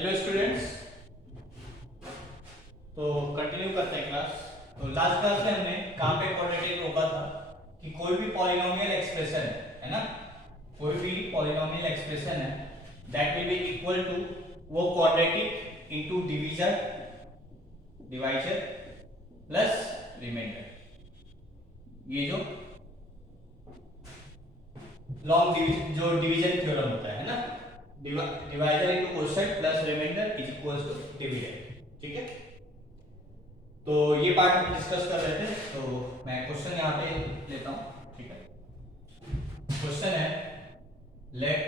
Hello students, तो continue करते हैं क्लास। तो लास्ट क्लास में हमने काम पे क्वाड्रेटिक रोका था कि कोई भी पॉलिनोमियल एक्सप्रेशन है ना, कोई भी पॉलिनोमियल एक्सप्रेशन है that will be equal to वो quadratic into divisor plus remainder. ये जो लॉन्ग डिवीजन जो डिवीजन थ्योरम होता है ना, divisor into quotient plus remainder is equals to dividend. ठीक है, तो ये पार्ट हम डिस्कस कर रहे थे। तो मैं क्वेश्चन यहाँ पे लेता हूँ। ठीक है, क्वेश्चन है let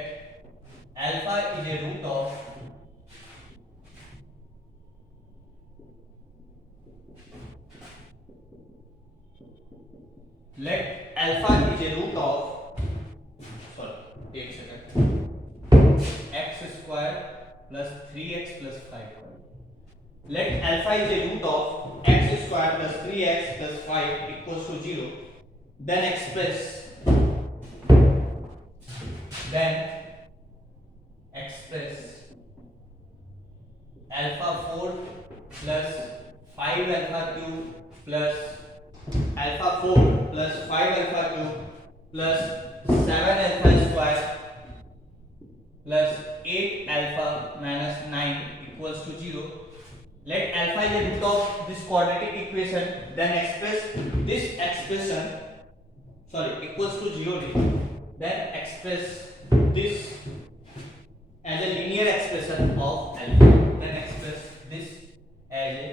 alpha is a root of let alpha is a root of, sorry, एक second, x square plus 3x plus 5। let alpha is a root of x square plus 3x plus 5 equals to 0, then express alpha 4 plus 5 alpha cube plus alpha 4 plus 5 alpha cube plus 7 alpha square plus 8 alpha minus 9 equals to 0. Let alpha is the root of this quadratic equation, then express this expression, sorry, equals to 0, then express this as a linear expression of alpha, then express this as a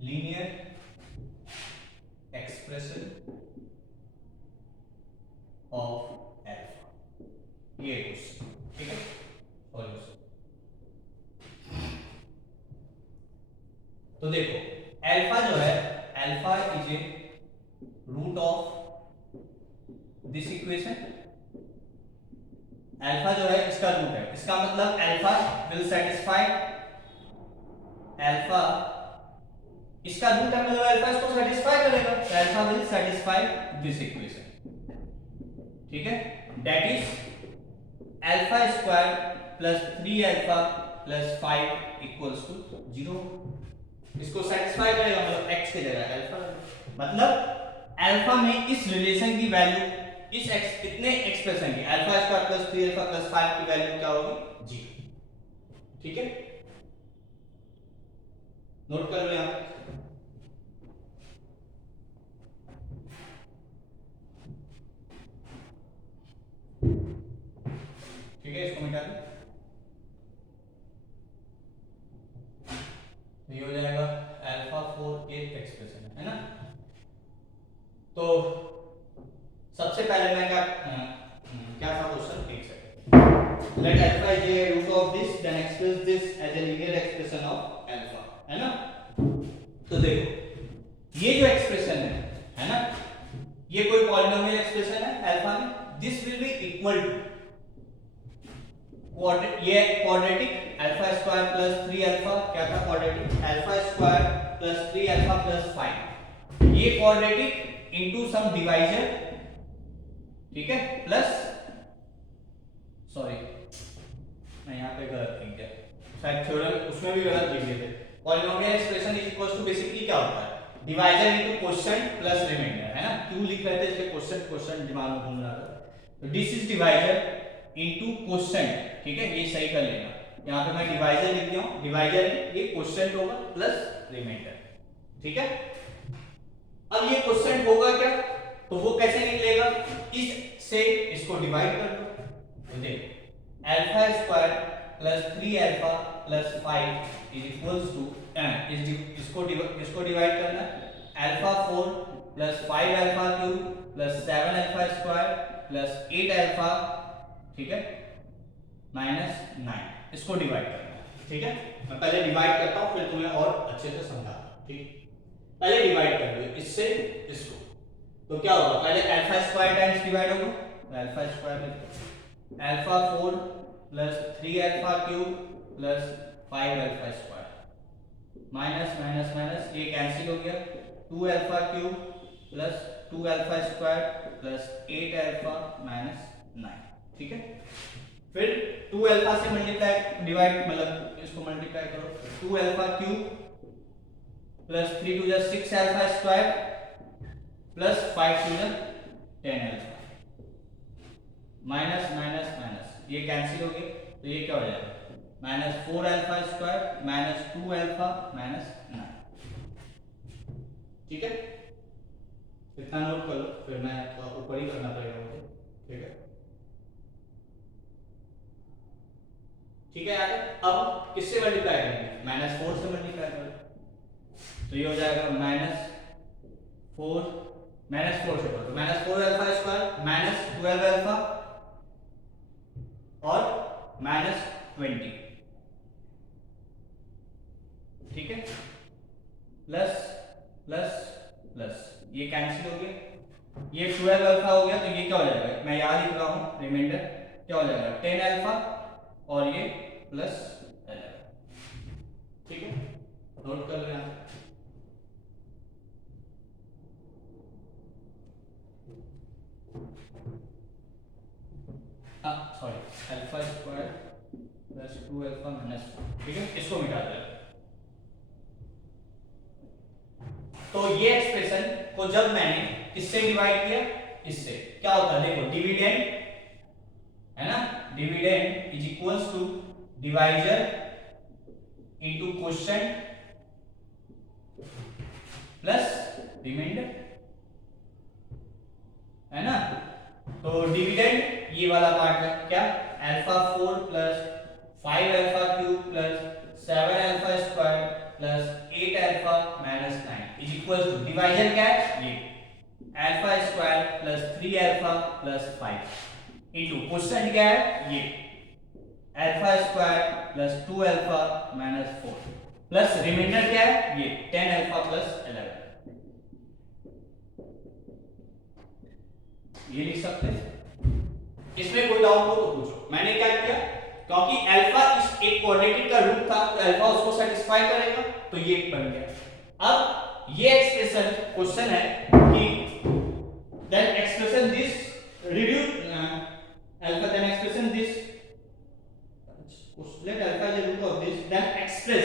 linear expression of alpha। ये question, ठीक है, solution. तो देखो alpha जो है, alpha is a root of this equation. Alpha जो है इसका रूट है, इसका मतलब अल्फा विल सेटिस्फाई, अल्फा इसका रूट है मतलब अल्फा इसको सेटिस्फाई करेगा, तो alpha will satisfy this equation. ठीक है, that is alpha square plus 3 alpha plus 5 equals to 0। इसको सेटिस्फाई करेगा मतलब x की जगह अल्फा, मतलब अल्फा में इस रिलेशन की वैल्यू, इस x कितने एक्सप्रेशन की alpha square plus 3 alpha plus 5 की वैल्यू क्या होगी? 0। ठीक है, नोट कर लो यहां। ठीक है, इसको मिटा दो, तो ये हो जाएगा अल्फा 4 एथ एक्सप्रेशन है ना। तो सबसे पहले मैं क्या था क्वेश्चन, ठीक से let alpha is a root of this, then express this as a linear expression of alpha, है ना। तो देखो ये जो एक्सप्रेशन है ना, ये कोई पॉलिनोमियल एक्सप्रेशन है अल्फा में, this will be equal to ये quadratic alpha square plus 3 alpha, क्या था quadratic alpha square plus 3 alpha plus 5, ये क्वाड्रेटिक इनटू सम डिवाइजर, ठीक है, प्लस, सॉरी मैं यहां पे गलत लिख दिया, शायद थ्योरम उसमें भी गलत लिख दिए थे। Polynomial expression is equals to basically क्या होता है, divisor into quotient plus remainder, है ना। क्यों लिख रहे थे इसलिए क्वोशिएंट दिमाग में घूम रहा था। तो this is divisor into quotient, ठीक है, ये सही कर लेना। यहाँ पे मैं डिवाइजर लिख दिया हूं, डिवाइजर ये क्वोशिएंट होगा प्लस रिमाइंडर, ठीक है। अब ये क्वोशिएंट होगा क्या, तो वो कैसे निकलेगा, इस से इसको डिवाइड कर दो, तो देखो alpha square plus 3 alpha plus 5 is equals to, इसको डिवाइड करना alpha 4 plus 5 alpha cube plus 7 alpha square plus 8 alpha, ठीक है, माइनस 9, इसको डिवाइड करना है। ठीक है, मैं पहले डिवाइड करता हूं फिर तुम्हें और अच्छे से समझाता हूं। ठीक, पहले डिवाइड कर लो इससे इसको, तो क्या होगा, पहले अल्फा स्क्वायर टाइम्स डिवाइड होगा, तो alpha square alpha 4 plus 3 alpha cube plus 5 alpha square minus minus minus, ये कैंसिल हो गया, 2 alpha cube plus 2 alpha square plus 8 alpha minus 9। ठीक है, फिर 2 2 अल्फा से मल्टीप्लाई डिवाइड मतलब इसको मल्टीप्लाई करो, 2 अल्फा क्यूब प्लस 3 टू जा 6 अल्फा स्क्वायर प्लस 5 टू जा 10 अल्फा, माइनस माइनस माइनस ये कैंसिल हो गए, तो ये क्या हो जाएगा minus 4 alpha square minus 2 alpha minus 9। ठीक है, इतना नोट कर लो, फिर मैं ऊपर ही करना पड़ेगा मुझे। ठीक है, ठीक है आगे। अब किससे मल्टीप्लाई करेंगे, माइनस 4 से मल्टीप्लाई करो, तो ये हो जाएगा माइनस 4 से करो तो minus 4 alpha square minus 12 alpha और माइनस 20। ठीक है, प्लस प्लस प्लस ये कैंसिल हो गया, ये 12 अल्फा हो गया, तो ये क्या हो जाएगा, मैं यहाँ लिख रहा हूँ रिमाइंडर, क्या हो जाएगा 10 अल्फा और ये प्लस 11। ठीक है, नोट कर लो यहाँ। Sorry, alpha square plus 2 alpha minus, ठीक है, इसको मिटा दो। तो ये एक्सप्रेशन को जब मैंने किससे डिवाइड किया, इससे, क्या होता है देखो, डिविडेंड है ना, dividend is equals to divisor into quotient plus remainder, है ना। तो डिविडेंड ये वाला पार्ट है, क्या alpha 4 plus 5 alpha cube plus 7 alpha square plus 8 alpha minus 9 is equal to divisor क्या है, ये alpha square plus 3 alpha plus 5 into quotient क्या है, ये alpha square plus 2 alpha minus 4 plus remainder क्या है, ये 10 अल्फा प्लस 11। ये लिख सकते हैं, इसमें कोई डाउट हो तो पूछो। मैंने क्या किया, क्योंकि अल्फा इस एक क्वाड्रेटिक का रूट था, तो अल्फा उसको सेटिस्फाई करेगा, तो ये बन गया। अब ये एक्सप्रेशन क्वेश्चन है कि then expression this reduce alpha, then expression this let alpha is a root of this, then express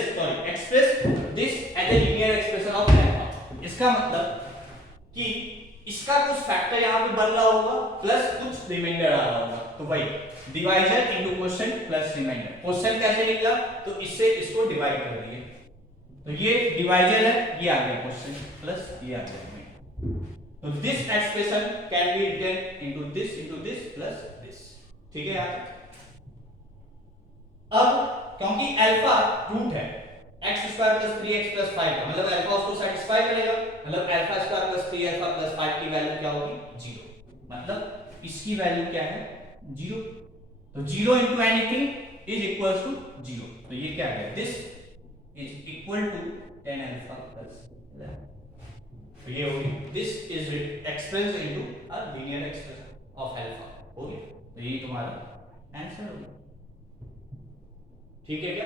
this as a linear expression of alpha। इसका मतलब कि इसका कुछ फैक्टर यहाँ पे बन रहा होगा प्लस कुछ रिमाइंडर आ रहा होगा, तो वही divisor into quotient plus remainder. Quotient कैसे निकला, तो इससे इसको डिवाइड कर दिए, तो ये डिवाइजर है, ये आ गया क्वोशिएंट प्लस ये आ गया रिमाइंडर। तो this expression can be written into this plus this. ठीक है यार, अब क्योंकि अल्फा रूट है x square plus 3x plus 5 का, मतलब अल्फा उसको सेटिस्फाई करेगा, मतलब alpha square plus 3 alpha plus 5 की वैल्यू क्या होगी, 0, मतलब इसकी वैल्यू क्या है, 0। तो 0 into anything is equals to 0, तो ये क्या है, this is equal to 10 alpha plus 11। तो ये होगी, this is expressed into a linear expression of alpha, हो गया, तो ये तुम्हारा आंसर होगा। ठीक है क्या,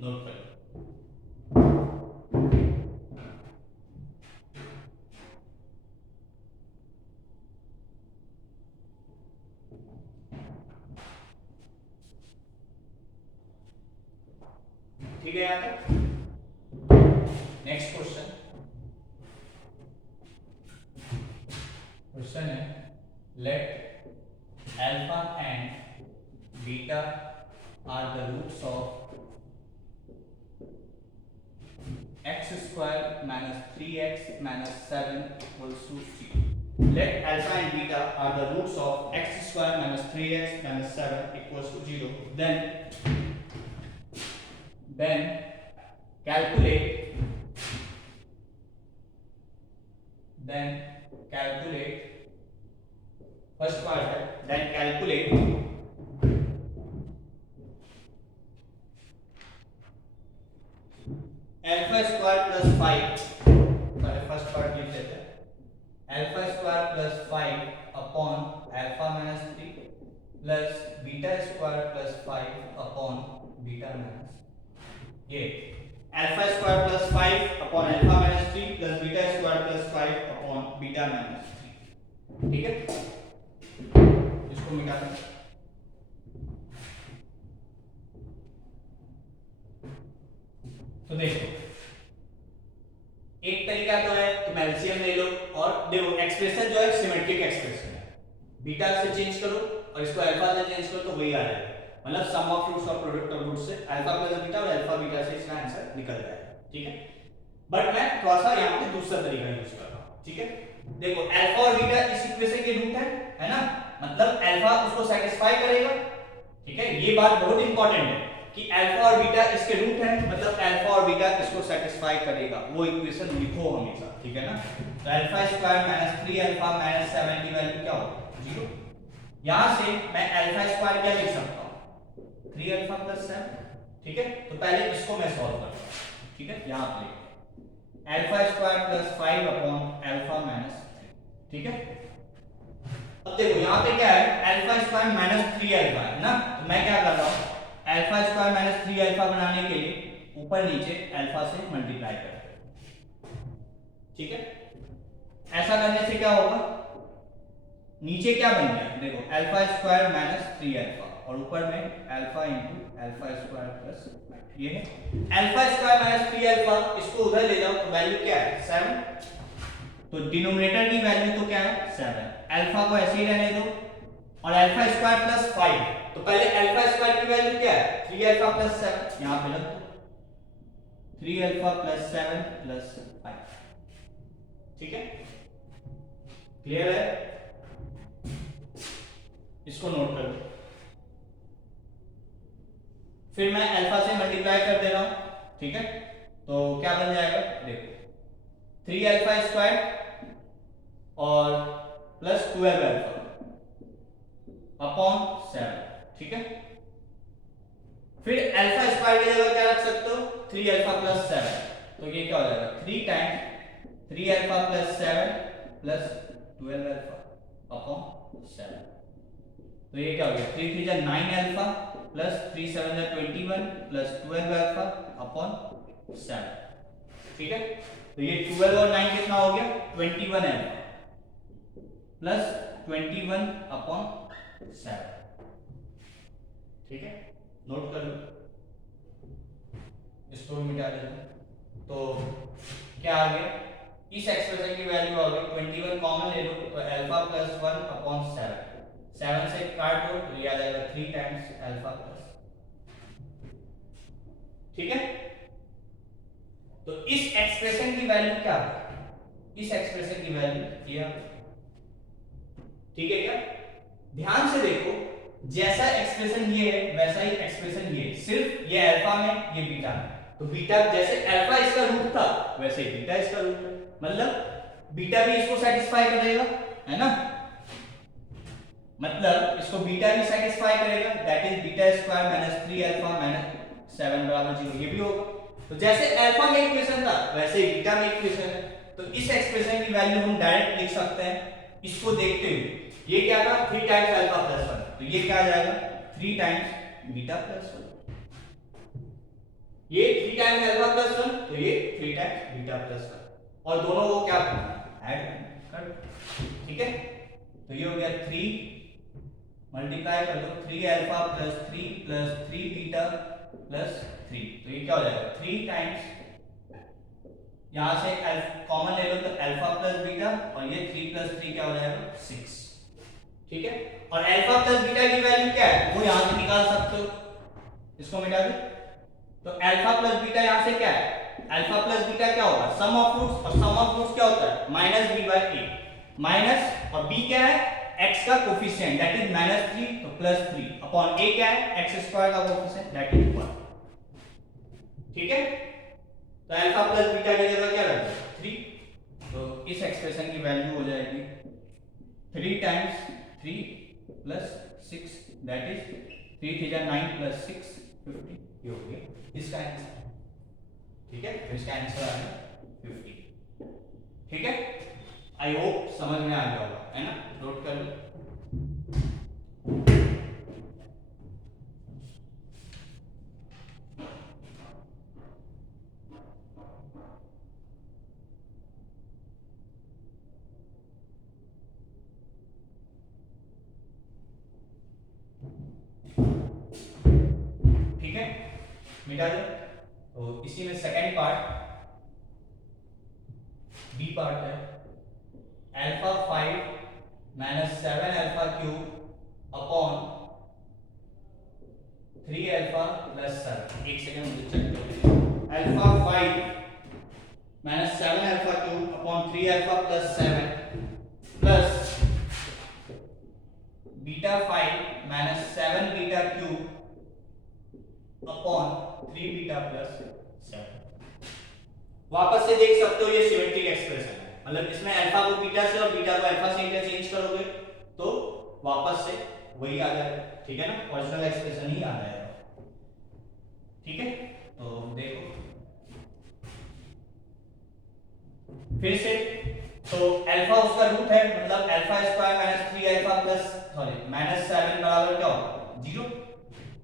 नोट कर। ठीक है यहाँ तक। नेक्स्ट क्वेश्चन है, let alpha and beta are the roots of x square minus 3x minus 7 equals to 0. Let alpha and beta are the roots of x square minus 3x minus 7 equals to 0. Then calculate first part है, then calculate alpha square plus 5, पहले first part लिख लेते हैं, alpha square plus 5 upon alpha minus 3 plus beta square plus 5 upon beta minus, ये alpha square plus 5 upon alpha minus 3 plus beta square plus 5 upon beta minus 3। ठीक है, इसको मिटा दें। तो देखो एक तरीका तो है तुम एलसीएम ले लो और देखो एक्सप्रेशन जो है सिमेट्रिक एक्सप्रेशन है, बीटा से चेंज करो और इसको अल्फा से चेंज करो तो वही आ जाएगा, मतलब सम ऑफ रूट्स और प्रोडक्ट ऑफ रूट्स से अल्फा प्लस बीटा और अल्फा बीटा से इसका आंसर निकल जाएगा, ठीक है। बट मैं थोड़ा सा यहाँ पे दूसरा तरीका यूज कर रहा हूँ, ठीक है। देखो अल्फा और बीटा इस इक्वेशन के रूट है ना, मतलब अल्फा उसको सेटिस्फाई करेगा, ठीक है। ये बात बहुत इंपॉर्टेंट है कि अल्फा और बीटा इसके रूट है, मतलब अल्फा और बीटा इसको सेटिस्फाई करेगा, वो इक्वेशन लिखो हमेशा, ठीक है ना। तो alpha square minus 3 alpha minus 7 की वैल्यू क्या होगी 0। यहां से मैं अल्फा स्क्वायर क्या लिख सकता हूं 3 अल्फा प्लस 7, ठीक है। तो पहले इसको मैं सॉल्व करता हूं, ठीक है। यहां पे alpha square plus 5 upon alpha minus 3, ठीक है। अब देखो यहां पे क्या है अल्फा स्क्वायर माइनस 3 अल्फा है ना, तो मैं क्या कर रहा हूं अल्फा स्क्वायर माइनस 3 अल्फा बनाने के लिए ऊपर नीचे अल्फा से मल्टीप्लाई करते हैं, ठीक है। ऐसा करने से क्या होगा नीचे क्या बन गया देखो अल्फा स्क्वायर माइनस 3 अल्फा और ऊपर में alpha into alpha square plus ये है अल्फा स्क्वायर माइनस 3 अल्फा, इसको उधर ले जाओ तो वैल्यू क्या है 7, तो डिनोमिनेटर की वैल्यू तो क्या है 7, अल्फा को ऐसे ही रहने दो और अल्फा स्क्वायर प्लस 5, तो पहले अल्फा स्क्वायर की वैल्यू क्या है 3 अल्फा प्लस 7, यहां पे रख दो 3 अल्फा प्लस 7 प्लस 5, ठीक है। क्लियर है, इसको नोट कर लो। फिर मैं अल्फा से मल्टीप्लाई कर दे रहा हूं, ठीक है। तो क्या बन जाएगा देखो 3 अल्फा स्क्वायर और प्लस 12 अल्फा अपॉन 7, ठीक है। फिर अल्फा स्क्वायर की जगह क्या रख सकते हो 3 अल्फा प्लस 7, तो ये क्या हो जाएगा 3 times 3 alpha plus 7 plus 12 alpha upon 7, तो ये क्या हो गया 3 3 9 alpha plus 3 7 21 plus 12 alpha upon 7, ठीक है। तो ये 12 और 9 कितना हो गया 21 अल्फा प्लस 21 अपॉन 7, ठीक है। नोट कर लो, इसको भी मिटा देते तो क्या आ गया इस एक्सप्रेशन की वैल्यू आ गई 21 कॉमन ले लो तो अल्फा प्लस 1 अपॉन 7, 7 से काट दो तो ये आ जाएगा 3 टाइम्स अल्फा प्लस, ठीक है। तो इस एक्सप्रेशन की वैल्यू क्या है इस एक्सप्रेशन की वैल्यू ये, ठीक है। क्या ध्यान से देखो जैसा एक्सप्रेशन ये है वैसा ही एक्सप्रेशन ये, सिर्फ ये अल्फा में ये बीटा में, तो बीटा जैसे अल्फा इसका रूट था वैसे ही बीटा इसका रूट है, मतलब बीटा भी इसको सेटिस्फाई करेगा, है ना, मतलब इसको बीटा भी सेटिस्फाई करेगा, that is beta square minus 3 alpha minus 7 बराबर 0, ये भी होगा। तो जैसे अल्फा में इक्वेशन था वैसे ही बीटा में इक्वेशन है, तो इस एक्सप्रेशन की वैल्यू हम डायरेक्ट लिख सकते हैं इसको देखते हुए, ये क्या था 3 टाइम्स अल्फा प्लस 1, तो ये क्या आ जाएगा 3 टाइम्स बीटा प्लस 1, ये 3 टाइम्स अल्फा प्लस 1 तो ये 3 टाइम्स बीटा प्लस 1, और दोनों को क्या करना ऐड कर, ठीक है। तो ये हो गया 3 मल्टीप्लाई कर दो 3 alpha plus 3 plus 3 beta plus 3, तो ये क्या हो जाएगा 3 टाइम्स यहां से कॉमन ले लो तो अल्फा प्लस बीटा और ये 3 प्लस 3 क्या हो जाएगा 6, ठीक है। और अल्फा प्लस बीटा की वैल्यू क्या है वो यहां से निकाल सकते हो, इसको मिटा दो तो अल्फा प्लस बीटा यहां से क्या है अल्फा प्लस बीटा क्या होगा सम ऑफ रूट्स, और सम ऑफ रूट्स क्या होता है माइनस बी बाय ए, माइनस और बी क्या है x का कोफिशिएंट दैट इज -3 तो +3 अपॉन a क्या है x स्क्वायर का कोफिशिएंट दैट इज 1, ठीक है। तो अल्फा प्लस बीटा की जगह क्या रख दो 3, तो इस एक्सप्रेशन की वैल्यू हो जाएगी 3 times 3 plus 6 that is 3 3 9 plus 6 50, ये हो गया इसका आंसर, ठीक है। तो इसका आंसर आ गया 50, ठीक है। आई होप समझ में आ गया होगा, है ना, नोट कर लो। ठीक है, मिटा दो तो इसी में सेकेंड पार्ट बी पार्ट है alpha 5 minus 7 alpha cube upon 3 alpha plus 7। एक सेकेंड मुझे चेक करो। Alpha 5 minus 7 alpha cube upon 3 alpha plus 7 plus beta 5 minus 7 beta cube upon 3 beta plus 7। वापस से देख सकते हो ये सिमेट्रिक एक्सप्रेशन है, मतलब इसमें अल्फा को बीटा से और बीटा को अल्फा से इंटरचेंज करोगे तो वापस से वही आ जाएगा, ठीक है ना, ओरिजिनल एक्सप्रेशन ही आ जाएगा। ठीक है, तो देखो फिर से, तो अल्फा उसका रूट है, मतलब alpha square minus 3 alpha plus sorry minus 7 बराबर क्या होगा 0।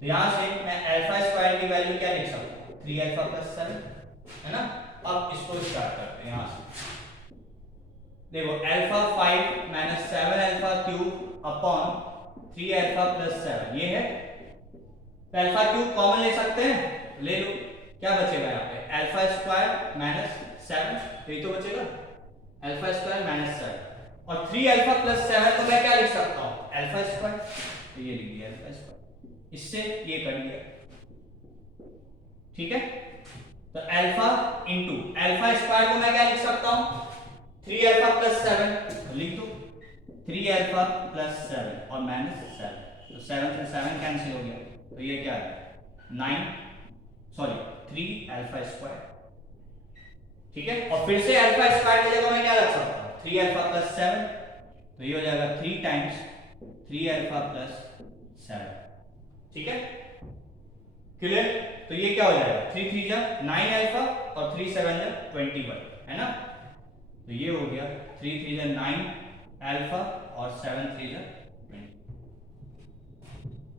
तो यहां से मैं अल्फा स्क्वायर की वैल्यू क्या लिख सकता हूं 3 अल्फा प्लस 7, है ना। अब इसको स्टार्ट करते हैं यहां से। देखो alpha 5 minus 7 alpha cube upon 3 alpha plus 7 ये है। तो अल्फा क्यूब कॉमन ले सकते हैं, ले लो। क्या बचेगा यहाँ पे अल्फा स्क्वायर माइनस 7, यही तो बचेगा अल्फा स्क्वायर माइनस 7 और 3 अल्फा प्लस 7 को मैं क्या लिख सकता हूँ अल्फा स्क्वायर, तो ये लिख दिया अल्फा स्क्वायर, इससे ये कट गया। ठीक है, तो अल्फा इंटू अल्फा स्क्वायर को मैं क्या लिख सकता हूँ 3 अल्फा प्लस 7 लिख दो, 3 अल्फा प्लस 7 और माइनस 7, तो 7 से 7 कैंसिल हो गया, तो ये क्या है 3 अल्फा स्क्वायर। ठीक है, और फिर से अल्फा स्क्वायर की जगह मैं क्या रख सकता हूँ 3 अल्फा प्लस 7, तो ये हो जाएगा 3 टाइम्स 3 अल्फा प्लस 7। ठीक है, क्लियर। तो ये क्या हो जाएगा 3 3 जा 9 अल्फा और 3 7 जा 21, है ना। तो ये हो गया 3 3 जा 9 अल्फा और 7 3 जा 20।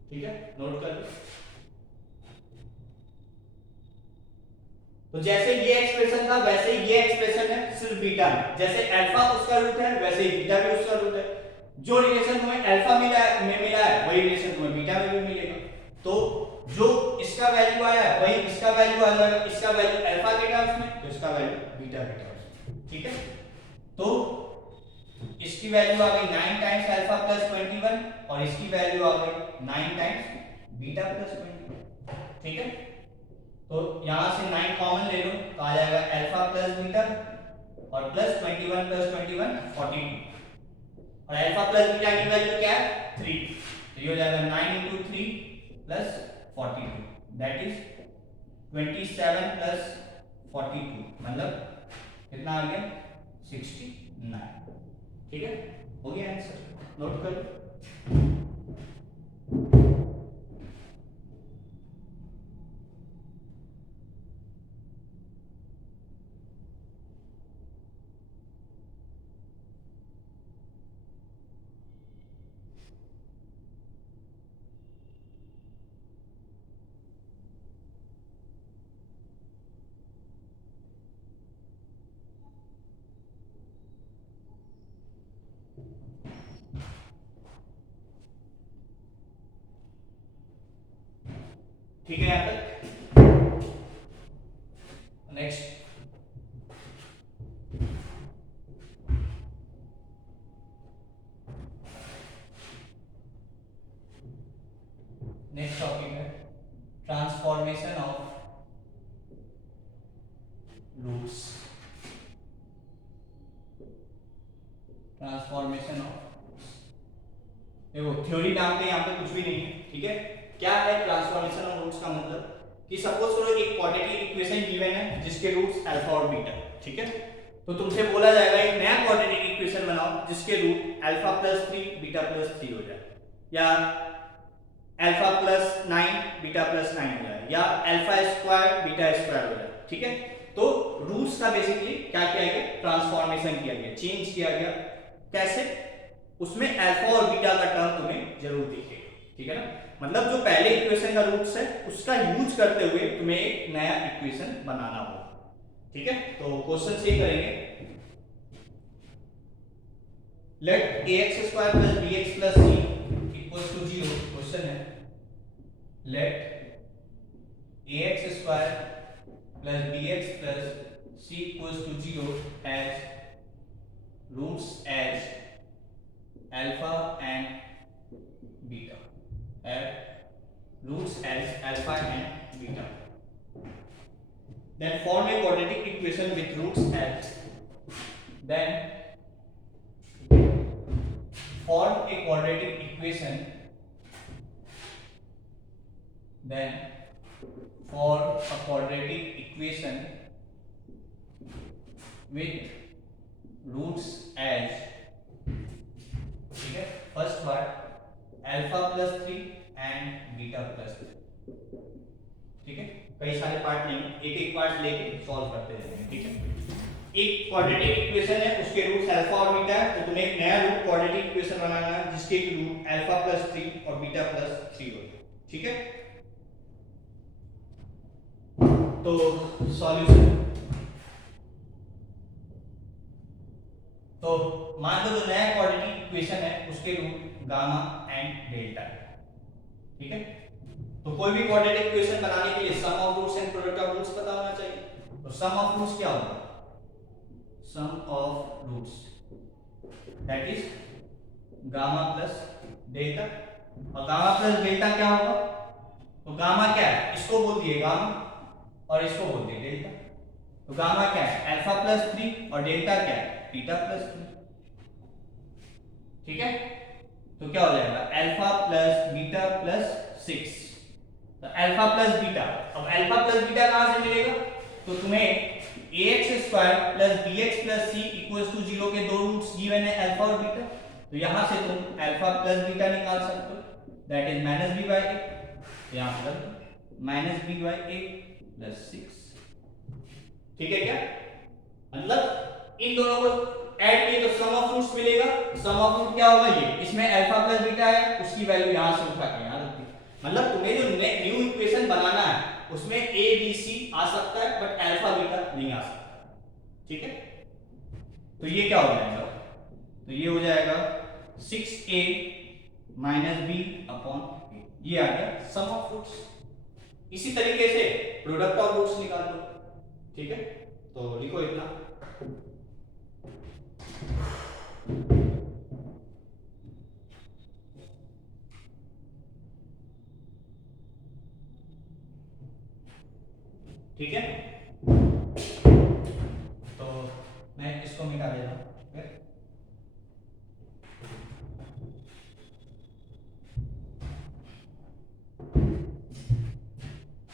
ठीक है, नोट कर लो। तो जैसे ये एक्सप्रेशन था वैसे ही ये एक्सप्रेशन है, सिर्फ बीटा में। जैसे अल्फा उसका रूट है वैसे ही बीटा भी उसका रूट है। जो रिलेशन तुम्हें अल्फा मिला है वही रिलेशन तुम्हें बीटा में भी मिलेगा। तो जो इसका वैल्यू आया है वही इसका वैल्यू आ जाएगा, इसका वैल्यू अल्फा के टर्म्स में तो इसका वैल्यू बीटा के टर्म्स में। ठीक है, तो इसकी वैल्यू आ गई 9 टाइम्स अल्फा प्लस 21 और इसकी वैल्यू आ गई 9 टाइम्स बीटा प्लस 21। ठीक है, तो यहां से 9 कॉमन ले लो तो आ जाएगा अल्फा प्लस बीटा और प्लस 21 प्लस 21 42 और अल्फा प्लस बीटा की वैल्यू क्या है 3, तो ये हो जाएगा 9 into 3 plus 42 that is 27 plus 42, मतलब कितना आ गया 69। ठीक है, हो गया आंसर, नोट कर लो। ठीक है, यहां तक नेक्स्ट टॉपिक है transformation of roots. Transformation of, देखो थ्योरी नाम के यहाँ पे कुछ भी नहीं है। ठीक है, क्या है ट्रांसफॉर्मेशन ऑफ रूट्स का मतलब कि सपोज करो एक क्वाड्रेटिक इक्वेशन गिवन है जिसके रूट्स अल्फा और बीटा। ठीक है, तो तुमसे बोला जाएगा एक नया क्वाड्रेटिक इक्वेशन बनाओ जिसके root alpha plus 3 beta plus 3 हो जाए, या अल्फा प्लस 9 बीटा प्लस 9 हो जाए, या अल्फा स्क्वायर बीटा स्क्वायर हो जाए। ठीक है, तो रूट्स का बेसिकली क्या किया गया ट्रांसफॉर्मेशन किया गया, चेंज किया गया। कैसे, उसमें अल्फा और बीटा का टर्म तुम्हें जरूर दिखेगा। ठीक है ना, मतलब जो पहले इक्वेशन का रूट्स है उसका यूज करते हुए तुम्हें एक नया इक्वेशन बनाना होगा। ठीक है, तो क्वेश्चन से करेंगे, let ax square plus bx plus c equals to 0। Question है let ax square plus bx plus c equals to 0 has roots as alpha and beta. Have roots as alpha and beta. Then form a quadratic equation with roots as. Then form a quadratic equation. Then form a quadratic equation with roots as. ठीक है, first part alpha plus 3 and beta plus 3. ठीक है, कई सारे part नहीं, एक एक part लेके सॉल्व करते रहेंगे. ठीक है, एक क्वाड्रेटिक इक्वेशन है, उसके रूट्स अल्फा और बीटा है, तो तुम्हें एक नया रूट क्वाड्रेटिक इक्वेशन बनाना है जिसके रूट अल्फा प्लस 3 और बीटा प्लस 3 हो. ठीक है, तो सॉल्यूशन. तो मान लो जो नया क्वाड्रेटिक इक्वेशन है उसके रूट गामा एंड डेल्टा है. ठीक है, तो कोई भी क्वाड्रेटिक इक्वेशन बनाने के लिए sum of roots and product of roots पता होना चाहिए. तो सम ऑफ रूट्स क्या होगा? Sum of roots that is gamma plus delta. और गामा प्लस डेल्टा क्या होगा? तो गामा क्या है? इसको बोल दिए गामा और इसको बोल दिए डेल्टा. तो गामा क्या है? अल्फा प्लस 3 और डेल्टा क्या है? Beta plus 3. ठीक है, तो क्या हो जाएगा? Alpha plus beta plus 6. तो अल्फा प्लस बीटा. अब अल्फा प्लस बीटा कहां से मिलेगा? तो तुम्हें ax square plus bx plus c equals to 0 के दो रूट्स गिवन है अल्फा और बीटा. तो यहां से तुम अल्फा प्लस बीटा निकाल सकते हो, that is minus b by a. यहां पर minus b by a plus 6. ठीक है, क्या मतलब इन दोनों को ऐड किए तो सम ऑफ रूट्स मिलेगा. सम ऑफ रूट क्या होगा? ये इसमें अल्फा प्लस बीटा है, उसकी वैल्यू यहां से उठा के यहां रख दी. मतलब तुम्हें जो न्यू इक्वेशन बनाना है उसमें a b c आ सकता है बट अल्फा बीटा नहीं आ सकता. ठीक है, तो ये क्या हो जाएगा? तो ये हो जाएगा 6a minus b upon a. ये आ गया सम ऑफ रूट्स. इसी तरीके से प्रोडक्ट ऑफ रूट्स निकाल लो. ठीक है, तो लिखो इतना. ठीक है, तो मैं इसको मिटा देता हूं.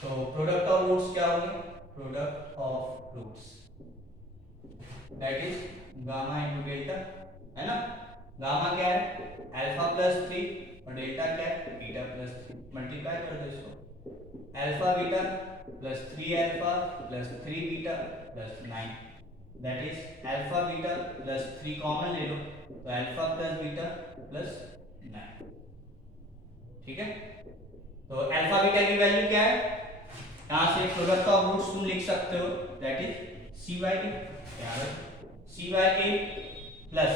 तो प्रोडक्ट ऑफ रूट्स क्या होंगे? Product of roots that is gamma into delta, है ना. गामा क्या है? अल्फा प्लस 3 और डेल्टा क्या है? Beta plus 3. मल्टीप्लाई कर दो इसको. Alpha beta plus 3 alpha plus 3 beta plus 9, that is alpha beta plus 3 common ले लो तो अल्फा प्लस बीटा प्लस 9. ठीक है, तो अल्फा बीटा की वैल्यू क्या है? यहां से प्रोडक्ट ऑफ रूट्स तुम लिख सकते हो, that is c by a. c by a plus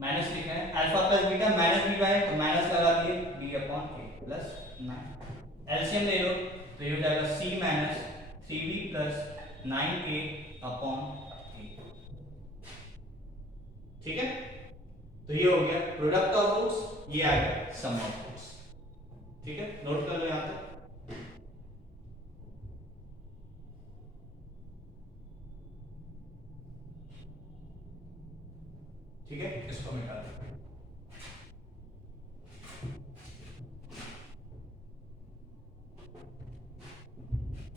minus लिखना है alpha plus beta minus b by, तो माइनस लगा दिए b upon a plus 9. LCM ले लो तो ये हो जाएगा c minus 3b plus 9a upon a. ठीक है, तो ये हो गया प्रोडक्ट ऑफ रूट्स, ये आ गया सम ऑफ रूट्स. ठीक है, नोट कर लो यहां तक. ठीक है, इसको मिटा दो.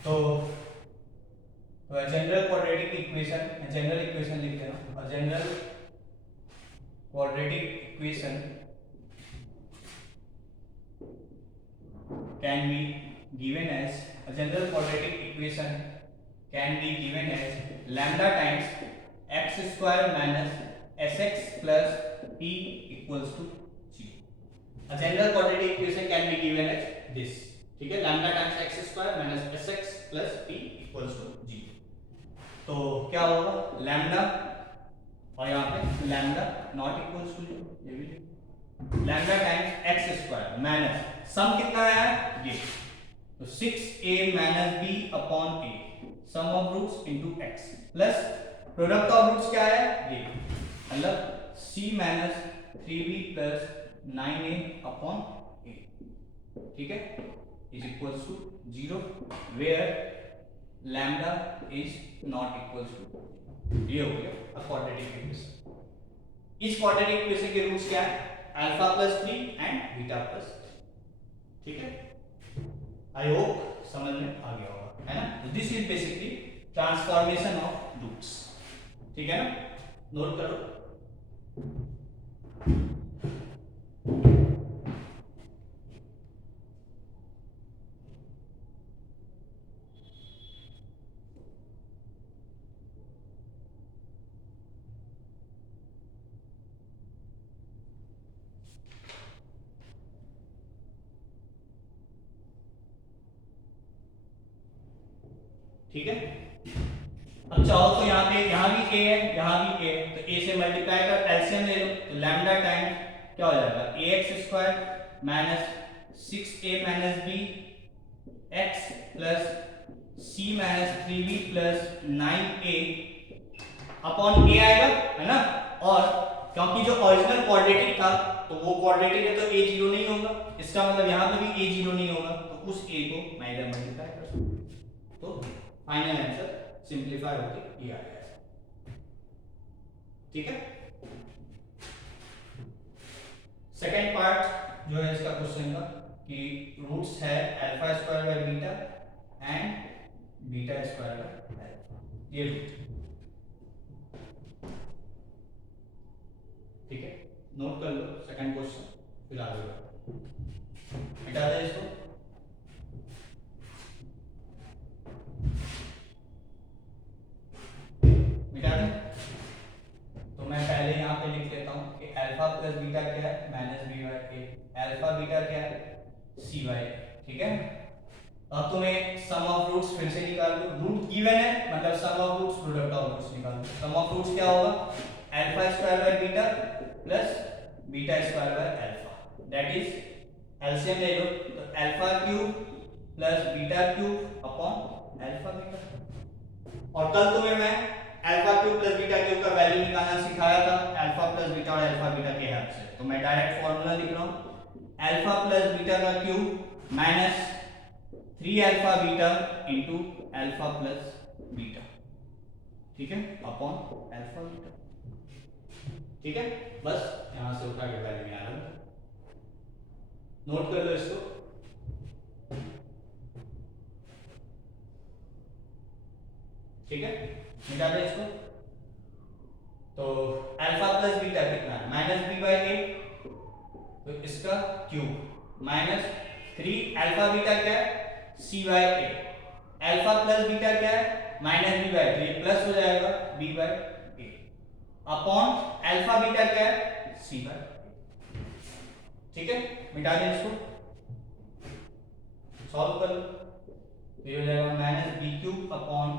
तो general quadratic equation, general equation लिख देना. और general quadratic equation can be given as, general quadratic equation can be given as lambda times x square minus sx plus p equals to 0. A general quadratic equation can be given as this. ठीक है, lambda times x square minus sx plus p equals to 0. तो क्या होगा? Lambda और यहाँ पे lambda naught equals to 0. ये भी lambda times x square minus sum कितना आया? ये तो 6a minus b upon a, sum of roots into x plus product of roots क्या है ये, मतलब c minus 3b plus 9a upon a, ठीक है, is equals to 0 where lambda is not equals to, ये हो गया क्वाड्रेटिक इक्वेशन। इस क्वाड्रेटिक इक्वेशन के रूट्स क्या है, alpha plus 3 and beta plus 3, ठीक है। आई होप समझ में आ गया होगा, है ना। तो this is basically transformation of roots, ठीक है ना, नोट करो। ठीक है, अब चाहो तो यहाँ पे यहाँ भी a है, यहाँ भी a है, तो a से मल्टीप्लाई कर एलसीएम ले लो, तो लैम्डा टाइम क्या हो जाएगा ax square minus 6a minus b x plus c minus 3b plus 9a upon a आएगा, है ना। और क्योंकि जो ओरिजिनल क्वाड्रेटिक था तो वो क्वाड्रेटिक है तो a जीरो नहीं होगा, इसका मतलब यहाँ पे भी a जीरो नहीं होगा, तो उस a को मैं इधर मल्टीप्लाई कर सकता हूँ, तो फाइनल आंसर सिंपलीफाई होके ये आ जाएगा, ठीक है। सेकेंड पार्ट जो है इसका क्वेश्चन का कि रूट्स है alpha square by beta and beta square by alpha, ये रूट, ठीक है, नोट कर लो सेकंड क्वेश्चन, फिर आगे बढ़ो, मिटा दे इसको। मिटा दें, तो मैं पहले यहाँ पे लिख लेता हूँ कि अल्फा प्लस बीटा क्या है minus b by a, alpha beta क्या है सी बाई, ठीक है। अब तुम्हें सम ऑफ रूट्स फिर से निकाल लो, रूट गिवन है मतलब sum of roots product of roots निकाल लो। सम ऑफ रूट्स क्या होगा, alpha square by beta plus beta square by alpha, that is LCM ले लो, तो alpha cube plus beta cube upon alpha beta. और कल तुम्हें मैं alpha cube plus beta cube का वैल्यू निकालना सिखाया था अल्फा प्लस बीटा और अल्फा बीटा के हेल्प से, तो मैं डायरेक्ट फॉर्मूला लिख रहा हूँ, अल्फा प्लस बीटा का cube minus 3 alpha beta into alpha plus beta, ठीक है, अपॉन अल्फा बीटा, ठीक है। बस यहां से उठा के वैल्यू निकाल लो, नोट कर लो इसको, ठीक है, मिटा दे इसको। तो अल्फा प्लस बीटा कितना है माइनस बी बाई ए, तो इसका क्यूब माइनस 3 अल्फा बीटा क्या है c by a, alpha plus beta क्या है माइनस बी बाई, तो ये प्लस हो जाएगा b by a upon alpha beta क्या है सी बाई ए, ठीक है, मिटा दें इसको, सॉल्व कर लो, तो ये हो जाएगा minus b cube upon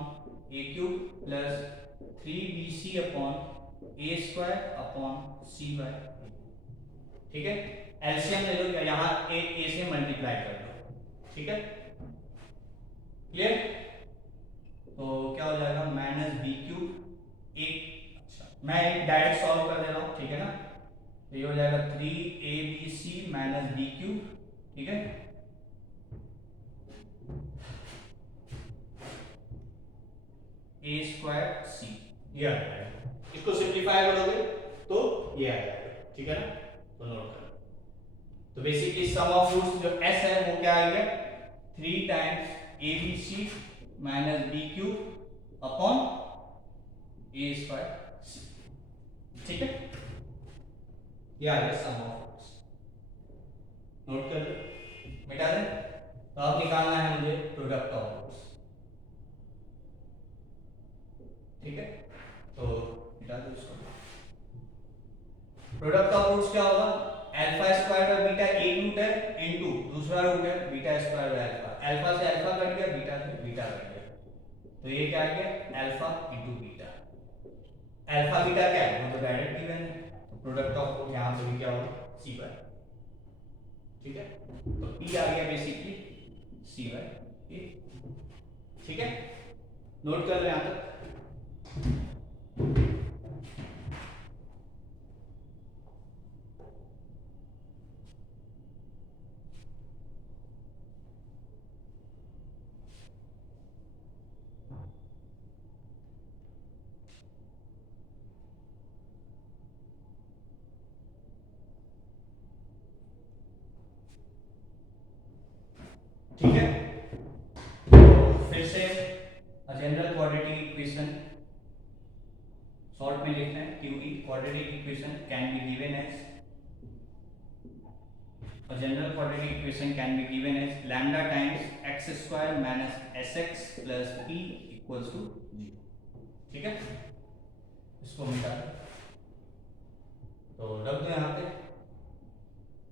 A cube plus 3bc upon a square upon C bye, ठीक है। एलसीएम ले लो, यहाँ ए से मल्टीप्लाई कर लो, ठीक है, क्लियर। तो क्या हो जाएगा माइनस बी क्यूब एक, अच्छा मैं डायरेक्ट सॉल्व कर दे रहा हूँ, ठीक है ना, तो ये हो जाएगा 3abc माइनस बी क्यूब, ठीक है, ए स्क्वायर सी, ये आ जाएगा, इसको सिंप्लीफाई करोगे तो ये आ जाएगा, ठीक है ना, तो नोट करो। तो बेसिकली सम ऑफ रूट्स जो s है वो क्या आ गया 3 times abc minus b cube upon a square c, ठीक है, ये आ गया सम ऑफ रूट्स, नोट कर लो, मिटा दें। तो अब निकालना है मुझे प्रोडक्ट ऑफ रूट्स, ठीक है, तो मिटा दो इसको। प्रोडक्ट ऑफ रूट्स क्या होगा, अल्फा स्क्वायर बाय बीटा एक रूट है इनटू दूसरा रूट है beta square by alpha, alpha से अल्फा कट गया, बीटा से बीटा कट गया, तो ये क्या आ गया alpha into beta, alpha beta क्या है वो तो डायरेक्ट गिवन है, तो प्रोडक्ट ऑफ रूट यहां पे क्या होगा सी बाय, ठीक है, तो पी आ गया बेसिकली सी बाई ए। ठीक है, नोट कर रहे हैं यहां तक? ठीक है, तो फिर से जनरल क्वाड्रेटिक इक्वेशन शॉर्ट में लिखते हैं। QE quadratic equation can be given as, a general quadratic equation can be given as lambda times x square minus sx plus p equals to 0। ठीक है, इसको मिटा तो रख दो यहाँ पे,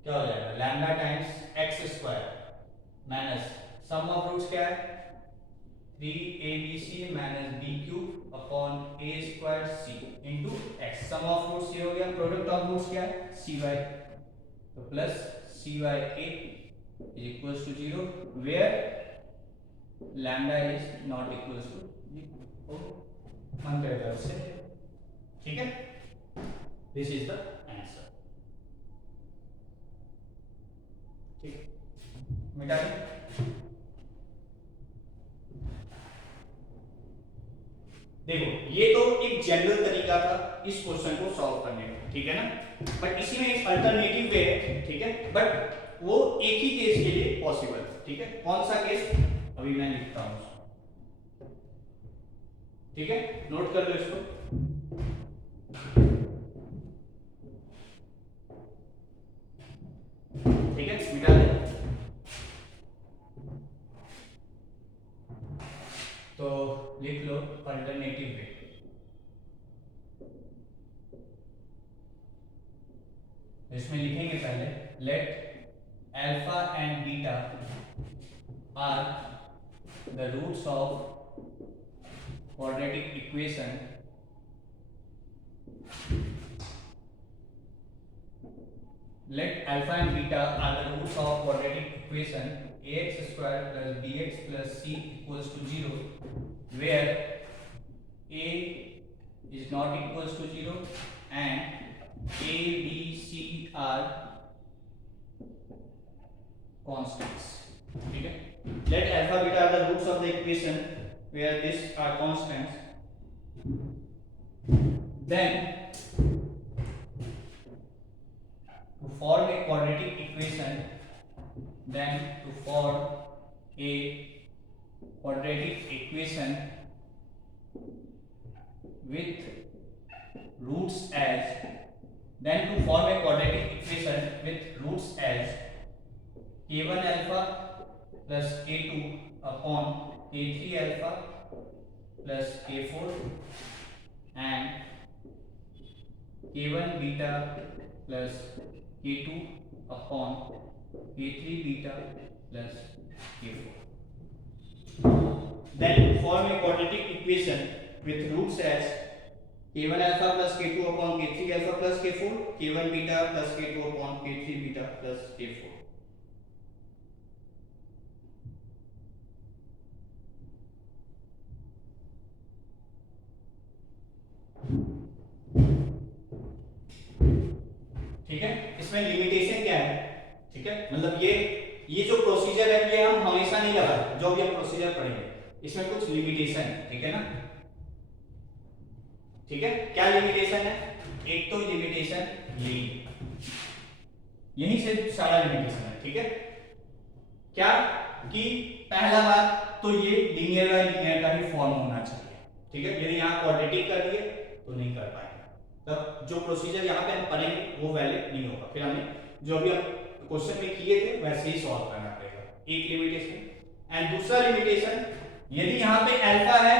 क्या हो जाएगा? Lambda times x square minus sum of roots क्या है? 3abc minus b cube upon a square c into x. Sum of roots ये हो गया, प्रोडक्ट ऑफ रूट्स क्या है? सी वाई, तो plus c y a is equals to 0 where lambda is not equals to 0। मन करेगा उससे। ठीक है, दिस इज द आंसर। ठीक, मिटा दें। देखो, ये तो एक जनरल तरीका था इस क्वेश्चन को सॉल्व करने का, ठीक है ना? बट इसी में एक अल्टरनेटिव वे है, ठीक है, बट वो एक ही केस के लिए पॉसिबल है। ठीक है, कौन सा केस अभी मैं लिखता हूं, ठीक है, नोट कर लो इसको। ठीक है, मिटा दे। तो लिख लो अल्टरनेटिव वे। इसमें लिखेंगे पहले let alpha and beta are the roots of quadratic equation let alpha and beta are the roots of quadratic equation ax square plus bx plus c equals to 0 where a is not equals to 0 and a b c are constants। ठीक है, let alpha beta are the roots of the equation where these are constants, then to form a quadratic equation, then to form a quadratic equation with roots as, then to form a quadratic equation with roots as k1 alpha plus k2 upon k3 alpha plus k4 and k1 beta plus k2 upon k3 beta plus k4। Then form a quadratic equation with roots as k1 alpha plus k2 upon k3 alpha plus k4, k1 beta plus k2 upon k3 beta plus k4। ठीक है, इसमें limitation क्या है? ठीक है, मतलब ये जो प्रोसीजर है ये हम हमेशा नहीं लगाते, जो भी हम प्रोसीजर पढ़ेंगे इसमें कुछ लिमिटेशन है। ठीक है ना? ठीक है, क्या लिमिटेशन है? एक तो लिमिटेशन यहीं से सारा लिमिटेशन है। ठीक है, क्या कि पहला बात तो ये लीनियर बाय लीनियर का ही फॉर्म होना चाहिए। ठीक है, यदि यहाँ क्वाड्रेटिक कर दिए तो नहीं कर पाएंगे, तब जो प्रोसीजर यहाँ पे हम पढ़ेंगे वो वैलिड नहीं होगा। फिर हमें जो भी हम क्वेश्चन में किए थे वैसे ही सॉल्व करना पड़ेगा, एक लिमिटेशन। एंड दूसरा लिमिटेशन, यदि यहाँ पे अल्फा है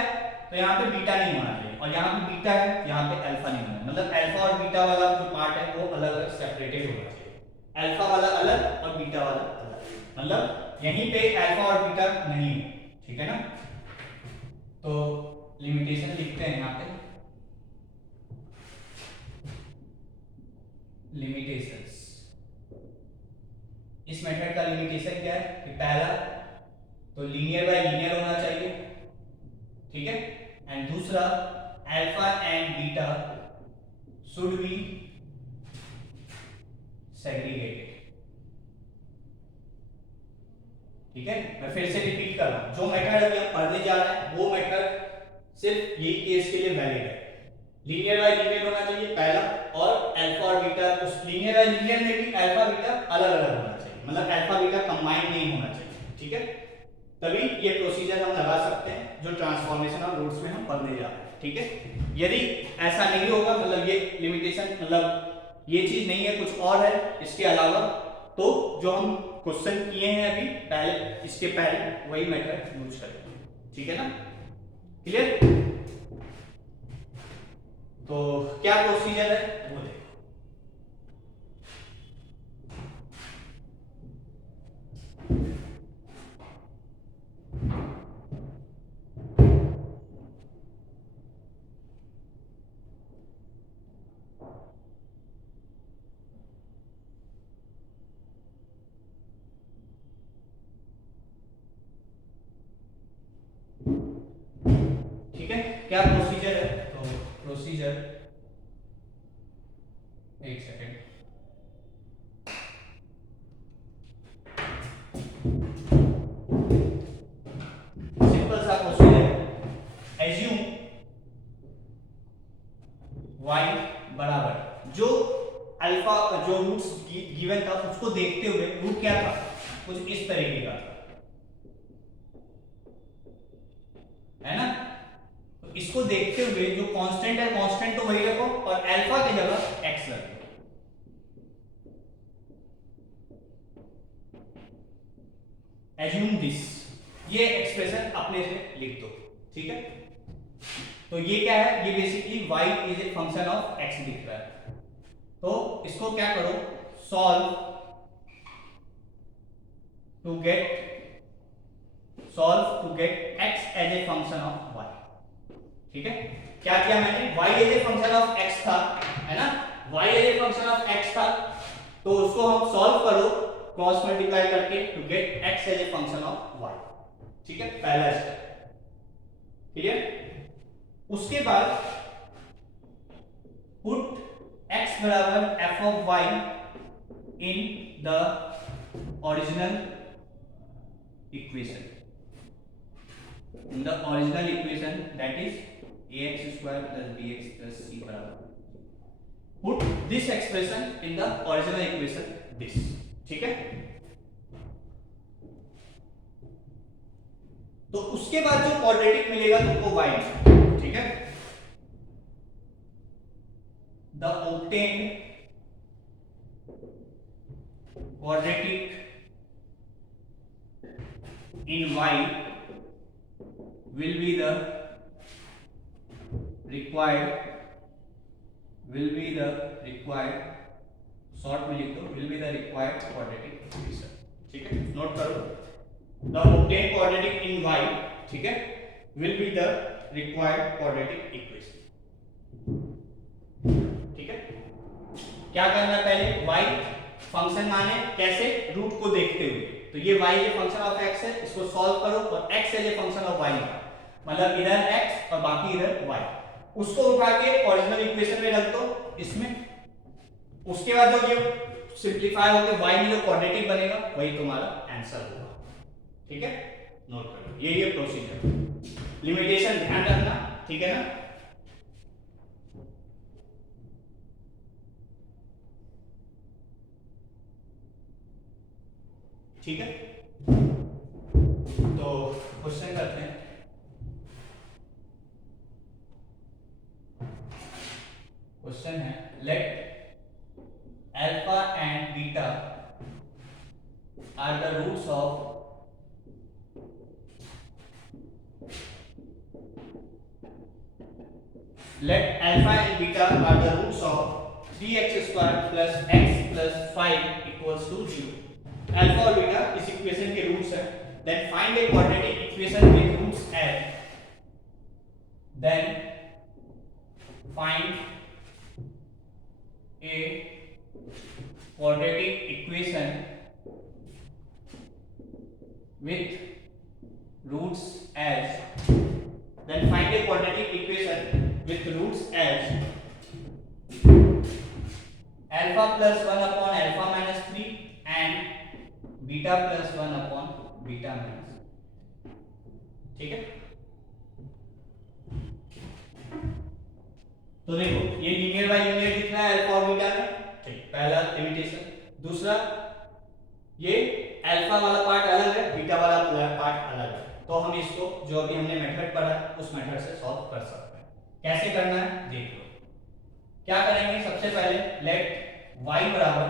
तो यहाँ पे बीटा नहीं होना चाहिए, और यहाँ पे बीटा है यहाँ पे अल्फा नहीं होना, मतलब अल्फा और बीटा वाला जो पार्ट है वो अलग अलग सेपरेटेड होना चाहिए, अल्फा वाला अलग और बीटा वाला अलग, मतलब यहीं पे अल्फा और बीटा नहीं है। ठीक है ना? तो लिमिटेशन लिखते हैं यहाँ पे, लिमिटेशंस। इस मेथड का लिमिटेशन क्या है कि पहला तो लीनियर बाय लीनियर होना चाहिए, ठीक है। एंड दूसरा alpha and beta should be segregated, ठीक है। मैं फिर से रिपीट कर रहा हूं, जो मेथड अभी हम पढ़ने जा रहे हैं वो मेथड सिर्फ यही केस के लिए वैलिड है। लीनियर बाय लीनियर होना चाहिए पहला, और अल्फा और बीटा उस लीनियर बाय लीनियर में भी अल्फा बीटा अलग अलग होना चाहिए, मतलब अल्फा बीटा कंबाइन नहीं होना चाहिए, ठीक है। तभी ये प्रोसीजर हम लगा सकते हैं जो ट्रांसफॉर्मेशन ऑफ रूट्स में हम पढ़ने जा रहे हैं, ठीक है। यदि ऐसा नहीं होगा, मतलब ये लिमिटेशन, मतलब ये चीज नहीं है, कुछ और है इसके अलावा, तो जो हम क्वेश्चन किए हैं अभी पहले, इसके पहले वही मेथड यूज करेंगे, ठीक है ना। क्लियर? तो क्या प्रोसीजर है वो देखो। ठीक है, क्या प्रोसीजर है? तो प्रोसीजर, एक सेकेंड, सिंपल सा प्रोसीजर। एज्यूम y बराबर जो अल्फा, जो रूट्स गिवन था उसको देखते हुए, रूट क्या था, कुछ इस तरीके का है ना। तो इसको देखते हुए जो कांस्टेंट है, कांस्टेंट तो वही रखो, और अल्फा की जगह x रखो। एज्यूम दिस, ये एक्सप्रेशन अपने से लिख दो, ठीक है। तो ये क्या है, ये basically y is a function of x दिख रहा है। तो इसको क्या करो, solve to get x as a function of y, ठीक है। क्या किया मैंने, y as a function of x था, है ना, y as a function of x था, तो उसको हम सॉल्व करो क्रॉस मल्टीप्लाई करके to get x as a function of y, ठीक है, पहला स्टेप। क्लियर? उसके बाद पुट x बराबर f of y in the original equation, that is ax square plus bx plus c बराबर, put this expression in the original equation this, ठीक है। तो उसके बाद जो क्वाड्रेटिक मिलेगा तुमको y, ठीक है। The obtained quadratic in y will be the required short में लिख दो, will be the required quadratic equation, ठीक है, नोट करो। the obtained quadratic in y, ठीक है, will be the required quadratic equation, ठीक है। क्या करना है, पहले y फंक्शन माने कैसे, रूट को देखते हुए, तो ये y ये फंक्शन ऑफ x है, इसको सॉल्व करो और x है ये फंक्शन ऑफ y, मतलब इधर x और बाकी इधर y, उसको उठा के ओरिजिनल इक्वेशन में रख दो इसमें। उसके बाद जो ये सिंपलीफाई होकर y में जो क्वाड्रेटिक बनेगा वही तुम्हारा आंसर होगा, ठीक है, नोट करो। ये प्रोसीजर, लिमिटेशन ध्यान रखना, ठीक है ना। ठीक है, तो क्वेश्चन करते हैं। क्वेश्चन है, let alpha and beta are the roots of let alpha and beta are the roots of 3x square plus x plus 5 equals to 0. Alpha और beta इस इक्वेशन के रूट्स हैं। Then find a quadratic equation with roots f. Then find a quadratic equation with roots as, then find a quadratic equation with roots as alpha plus 1 upon alpha minus 3 and beta plus 1 upon beta minus, ठीक है। तो देखो ये linear bye linear दिख रहा है alpha और beta में, ठीक, पहला लिमिटेशन। दूसरा, ये अल्फा वाला पार्ट अलग है, बीटा वाला पार्ट अलग है, तो हम इसको जो अभी हमने मेथड पढ़ा उस मेथड से सॉल्व कर सकते हैं। कैसे करना है देख लो। क्या करेंगे, सबसे पहले लेट y बराबर,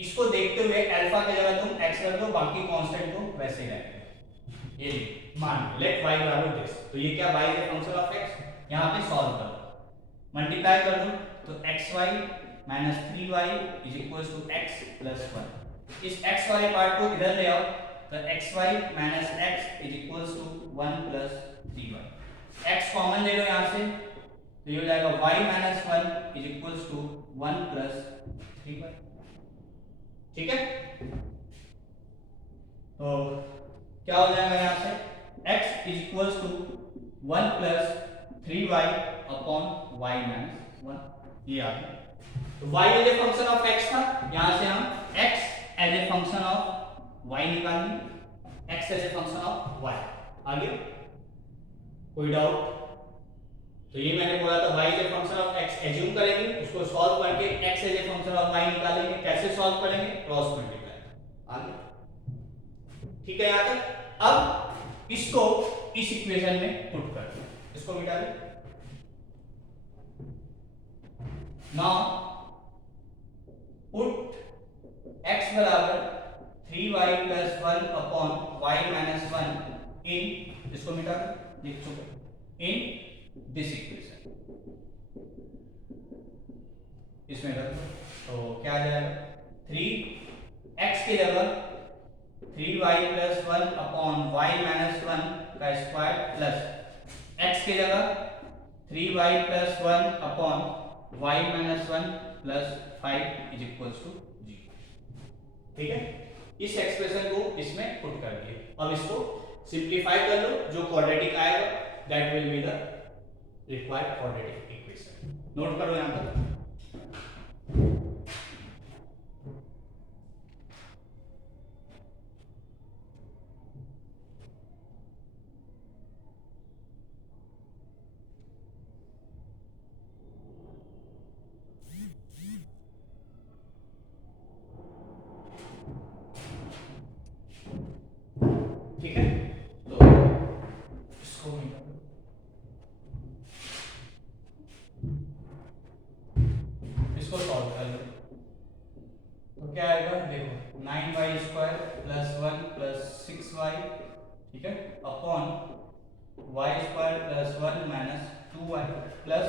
इसको देखते हुए अल्फा के जगह तुम x रख दो, बाकी कांस्टेंट को वैसे ही रहने। ये मान लेट y बराबर दिस, तो ये क्या y is function of x, यहां पे सॉल्व कर दो, मल्टीप्लाई कर दो, तो xy minus 3y is equal to x plus 1। इस x वाले पार्ट को इधर ले आओ, तो xy minus x is equal to 1 plus 3y। x common ले लो यहां से, तो ये हो जाएगा y minus 1 is equal to 1 plus 3y, ठीक है। तो क्या हो जाएगा यहां से, x is equal to 1 plus 3y upon y minus 1, ये आ गया। तो y as a function of x था, यहां से हम x as a function of y निकालेंगे, x as a function of y। आगे कोई डाउट? तो ये मैंने बोला था y as a function of x assume करेंगे, उसको सॉल्व करके x as a function of y निकालेंगे। कैसे सॉल्व करेंगे, क्रॉस मल्टीप्लाई। आगे ठीक है यहां तक। अब इसको इस इक्वेशन में पुट कर दो, इसको मिटा दो। नाउ पुट x बराबर 3y plus 1 upon y minus 1 इन, इसको मिटा दो, लिख चुके, इन दिस इक्वेशन, इसमें रख दो। तो क्या आ जाएगा, 3x की जगह 3y plus 1 upon y minus 1 का स्क्वायर प्लस x की जगह 3y plus 1 upon y minus 1 plus 5 is equal to 0, ठीक है। इस एक्सप्रेशन को इसमें पुट कर दिए। अब इसको सिंप्लीफाई कर लो, जो क्वाड्रेटिक आएगा that will be the required quadratic equation. Note करो यहां तक। ठीक है, तो इसको इसको सॉल्व कर लो, तो क्या आएगा देखो, 9y square plus 1 plus 6y, ठीक है, upon y square plus 1 minus 2y plus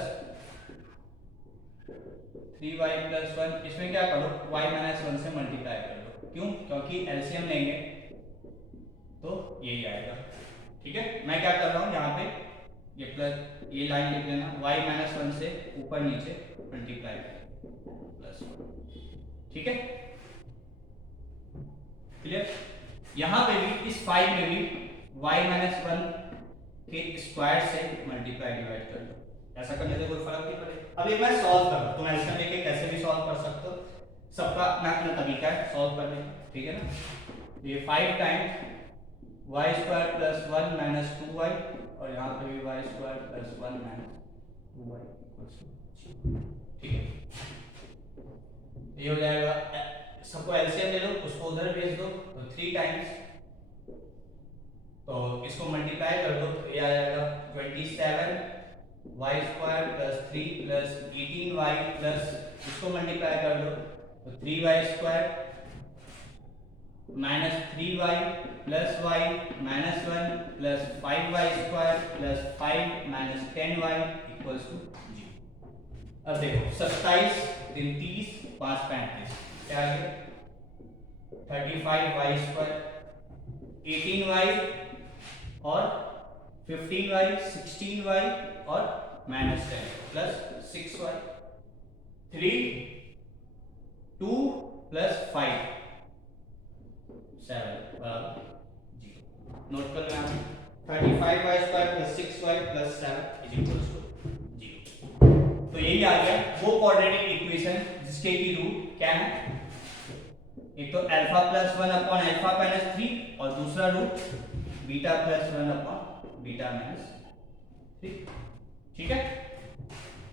3y plus 1। इसमें क्या करो, y माइनस 1 से मल्टीप्लाई कर लो, क्यों, क्योंकि एलसीएम लेंगे तो यही आएगा, ठीक है। मैं क्या कर रहा हूं यहाँ पे, ये प्लस, ये लाइन लिख लेना, y माइनस 1 से ऊपर नीचे मल्टीप्लाई प्लस 1, ठीक है, क्लियर। यहाँ पे भी इस 5 में भी y माइनस 1 के स्क्वायर से मल्टीप्लाई डिवाइड कर दो, ऐसा करने से कोई फर्क नहीं पड़ेगा। अब ये मैं सॉल्व कर रहा हूं, तुम ऐसा लेके कैसे भी सॉल्व कर सकते हो, सबका अपना अपना तरीका है सॉल्व करने का, ठीक है ना। ये 5 times y square plus 1 minus 2y, और यहाँ पे भी y square plus 1 minus 2y equals to 0, ठीक है। ये हो जाएगा, सबको एलसीएम ले लो, उसको उधर भेज दो, तो 3 टाइम्स, तो इसको मल्टीप्लाई कर दो, तो ये आ जाएगा 27 y square plus 3 plus 18y plus, इसको मल्टीप्लाई कर दो, तो 3y square minus 3y plus y minus 1 plus 5y square plus 5 minus 10y equals to 0। अब देखो 27 दिन 30 5 35, क्या आ गया, 35y स्क्वायर, 18y और 15y 16y और माइनस 10 प्लस 6y, 3 2 प्लस 5 7 बराबर 0। नोट कर लेना 35y² + 6y + 7 = 0। तो यही आ गया वो क्वाड्रेटिक इक्वेशन जिसके की रूट क्या है, एक तो alpha plus 1 upon alpha minus 3 और दूसरा root beta plus 1 upon beta minus 3। ठीक है,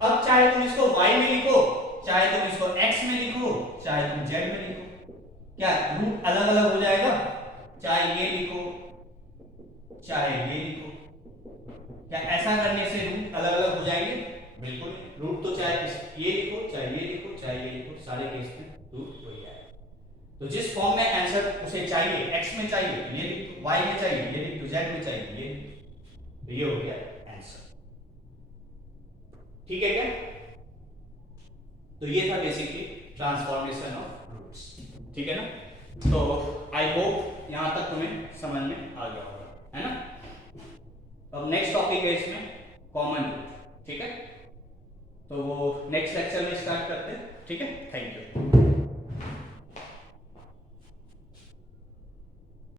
अब चाहे तुम इसको y में लिखो, चाहे तुम इसको x में लिखो, चाहे तुम z में लिखो, क्या रूट अलग अलग हो जाएगा, चाहे ये लिखो चाहे ये लिखो, क्या ऐसा करने से रूट अलग अलग हो जाएंगे? बिल्कुल, रूट तो चाहे ये लिखो चाहे ये लिखो चाहे ये लिखो, सारे केस में रूट हो जाएगा। तो जिस फॉर्म में आंसर उसे चाहिए, x में चाहिए ये लिख दो, y में चाहिए ये लिख दो, z में चाहिए ये लिख दो, तो ये हो गया आंसर। ठीक है क्या? तो ये था बेसिकली ट्रांसफॉर्मेशन ऑफ रूट्स। ठीक है ना? तो आई होप यहां तक तुम्हें समझ में आ गया होगा, है ना? अब नेक्स्ट टॉपिक है इसमें कॉमन रूट। ठीक है, तो वो नेक्स्ट लेक्चर में स्टार्ट करते हैं। ठीक है, थैंक यू।